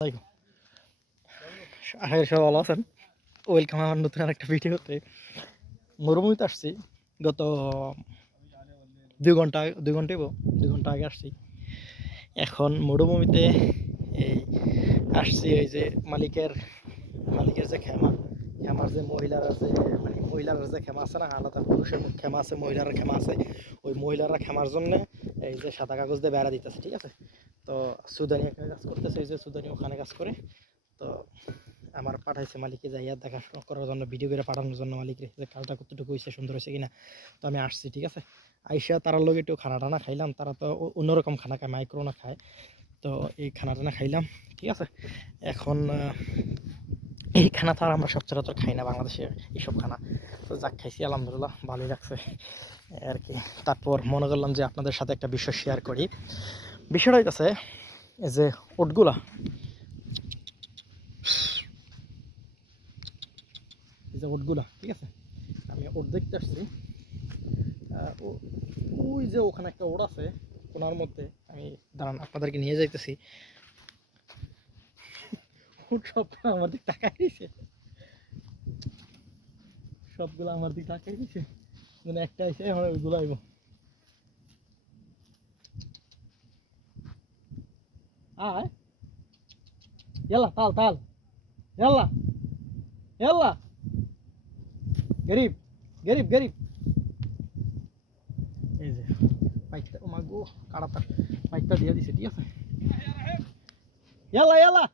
আশা করি সবাই ভালো আছেন। ওয়েলকাম আমার নতুন আরেকটা ভিডিওতে। মরুভূমিতে আসছি গত 2 ঘন্টা আগে আসছি। এখন মরুভূমিতে এই আসছি এই যে মালিকের যে খেমার যে মহিলারা যে মহিলারা যে খেমা আছে না, আলাদা পুরুষের খেমা আছে, মহিলার খেমা আছে। ওই মহিলারা খেমার জন্যে এই যে সাদা কাগজ দিয়ে বেড়া দিতেছে, ঠিক আছে। তো সুদানি এখানে কাজ করতেছে, এই যে সুদানি ওখানে কাজ করে। তো আমার পাঠাইছে মালিকে যাইয়া দেখাশোনা করার জন্য, ভিডিও করে পাঠানোর জন্য মালিকের যে কাজটা কতটুকু হয়েছে, সুন্দর হয়েছে কিনা। তো আমি আসছি, ঠিক আছে। আইসা তারার লগে একটু খানা টানা খাইলাম। তারা তো অন্যরকম খানা খায়, মাইক্রোনা খায়। তো এই খানা টানা খাইলাম, ঠিক আছে। এখন এই খানা তো আর আমরা সচরাচর খাই না বাংলাদেশে, এইসব খানা। তো যাক, খাইছি আলহামদুলিল্লাহ, ভালোই লাগছে আর কি। তারপর মনে করলাম যে আপনাদের সাথে একটা বিষয় শেয়ার করি। বিষয়টা হইতেছে এই যে ওটগুলা, এই যে ওটগুলা, ঠিক আছে। আমি ওট দেখতে আসছি। ওই যে ওখানে একটা ওট আছে কোনার মধ্যে। আমি দাঁড়ান আপনাদেরকে নিয়ে যাইতেছি। ওট সবগুলো আমার দিকে তাকাই দিছে, সবগুলো আমার দিকে তাকাই দিছে। মানে একটা আইসে, এখন ওইগুলো আইব। আয়, ইয়াল্লা তাল তাল, ইয়াল্লা ইয়াল্লা, গরিব গরিব গরিব। এই যে বাইকটা, ও মা গো, কাটাতার বাইকটা দিয়ে দিছে, ঠিক আছে। ইয়াল্লা ইয়াল্লা,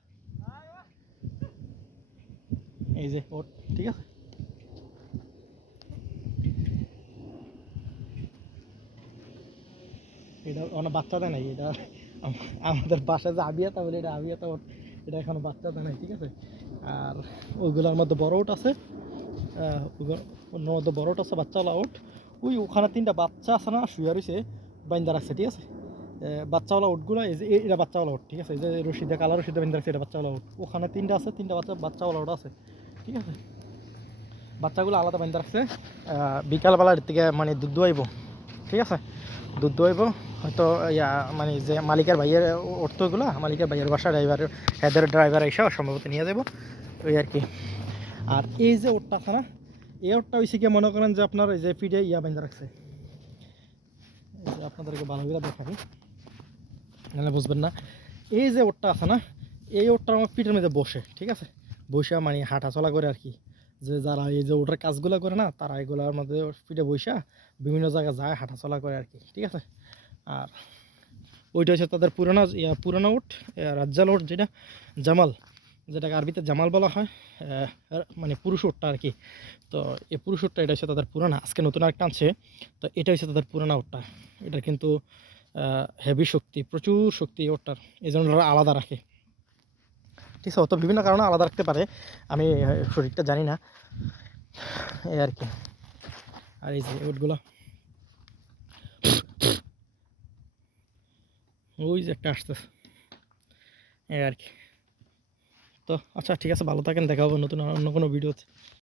এই যে ওট, ঠিক আছে। এটা অনেক বাচ্চা দেয় নাই, এটা আমাদের বাসায় যে আবিয়াতা বলে, এটা আবিয়াতা ওট। এটা এখনো বাচ্চা দেয় নাই, ঠিক আছে। আর ওইগুলোর মধ্যে বড় ওট আছে, ওর মধ্যে বড় ওট আছে, বাচ্চাওয়ালা ওট। ওখানে 3টা বাচ্চা আছে না, শুয়ে রয়েছে, বাইন্দা রাখছে, ঠিক আছে। বাচ্চাওয়ালা ওটগুলো, এই যে এটা বাচ্চাওয়ালা ওট, ঠিক আছে। এই যে রশিদে, কালা রশিদে বাইন্দা রাখছে, এটা বাচ্চাওয়ালা ওট। ওখানে 3টা আছে, 3টা বাচ্চাওয়ালা ওট আছে, ঠিক আছে। বাচ্চাগুলো আলাদা বাইন্দা রাখছে। বিকালবেলার থেকে মানে দুধ দোয়াইব, ঠিক আছে। দুধ দোয়াইব হয়তো, ইয়া মানে যে মালিকের ভাইয়ের ওঠতোগুলো, মালিকের ভাইয়ের বাসা ড্রাইভার, হেদের ড্রাইভার এসে সম্ভবত নিয়ে যাব, ওই আর কি। আর এই যে ওটটা আছে না, এই ওটটা হয়েছে গিয়ে মনে করেন যে আপনার এই যে পিঠে ইয়া বাইন্দা রাখছে। এই যে আপনাদেরকে ভালো করে দেখাবি, নাহলে বুঝবেন না। এই যে ওটটা আছে না, এই ওটটা আমার পিঠের মধ্যে বসে, ঠিক আছে। বসে মানে হাঁটা চলা করে আর কি। যে যারা এই যে ওটার কাজগুলো করে না, তারা এগুলোর মধ্যে পিঠে বসে বিভিন্ন জায়গায় যায়, হাঁটা চলা করে আর কি, ঠিক আছে। আর ওইটা হচ্ছে তাদের পুরানো উট, রাজ্জাল উট, যেটা জামাল, যেটাকে আরবিতে জামাল বলা হয়, মানে পুরুষ উটটা আর কি। তো এই পুরুষ উটটা, এটা হচ্ছে তাদের পুরানা, আজকে নতুন আরেকটা আনছে। তো এটা হচ্ছে তাদের পুরানা উটটা। এটা কিন্তু হেভি শক্তি, প্রচুর শক্তি ওটটার, এই জন্য ওরা আলাদা রাখে, ঠিক আছে। অত বিভিন্ন কারণে আলাদা রাখতে পারে, আমি সঠিকটা জানি না, এই আর কি। আর এই যে উটগুলো, ওই যে একটা আসতেছে, এই আর কি। তো আচ্ছা, ঠিক আছে, ভালো থাকেন, দেখা হবে নতুন অন্য কোনো ভিডিওতে।